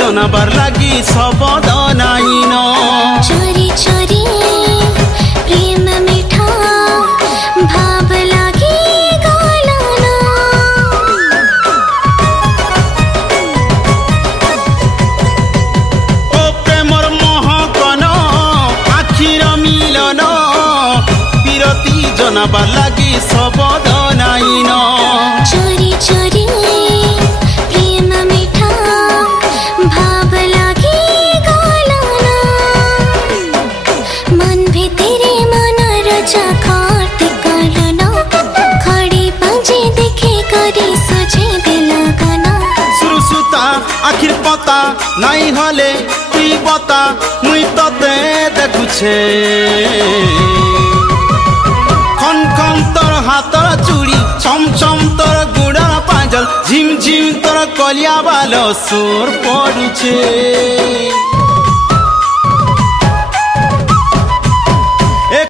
जनाबार लगी शब्द नाइन चोरी चोरी प्रेम मीठा भाव लागे गालाना ओ प्रेमर महकन आखिर मिलन विरती जनाबार लगी शब्द नाइन चोरी चोरी प्रेम मीठा भाव लागे गालाना मन भितरे मन रचा खाते करना खड़ी पंजे देखे करी सजे दिला गाना सुरुसुता आखिर पता नहीं हले तुई बता मुई तते देखुछे खन खन तोर हातर चूड़ी छम छम तोर गुड़र पांजल झिम झिम तोर कलिया बाल सोर पड़ुछे।